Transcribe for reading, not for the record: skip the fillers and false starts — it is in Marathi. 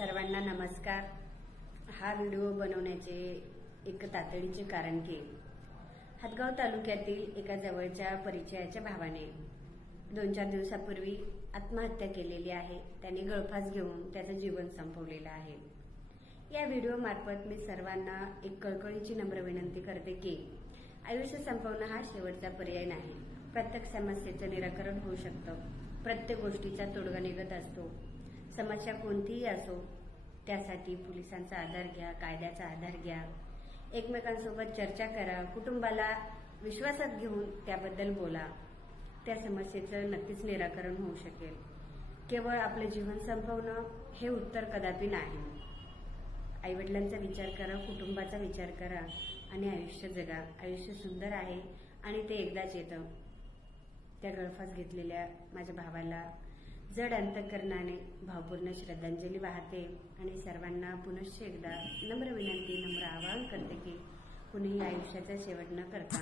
सर्वांना नमस्कार। हा व्हिडिओ बनवण्याचे एक तातडीचे कारण की हदगाव तालुक्यातील एका जवळच्या परिचयाच्या भावाने 2-4 दिवसापूर्वी आत्महत्या केलेली आहे। त्याने गळफास घेऊन त्याचं जीवन संपवलेलं आहे। या व्हिडिओ मार्फत मी सर्वांना एक कळकळीची नम्र विनंती करते की आयुष्य संपवणं हा शेवटचा पर्याय नाही। प्रत्येक समस्येचं निराकरण होऊ शकतं, प्रत्येक गोष्टीचा तोडगा निघत असतो। समस्या कोणतीही असो, त्यासाठी पोलिसांचा आधार घ्या, कायद्याचा आधार घ्या, एकमेकांसोबत चर्चा करा, कुटुंबाला विश्वासात घेऊन त्याबद्दल बोला। त्या समस्येचं नक्कीच निराकरण होऊ शकेल। केवळ आपलं जीवन संपवणं हे उत्तर कदापि नाही। आईवडिलांचा विचार करा, कुटुंबाचा विचार करा आणि आयुष्य जगा। आयुष्य सुंदर आहे आणि ते एकदाच येतं। त्या गळफास घेतलेल्या माझ्या भावाला जड अंतःकरणाने भावपूर्ण श्रद्धांजली वाहते आणि सर्वांना पुनश्च एकदा नम्र विनंती, नम्र आवाहन करते की कुणीही आयुष्याचा शेवट न करता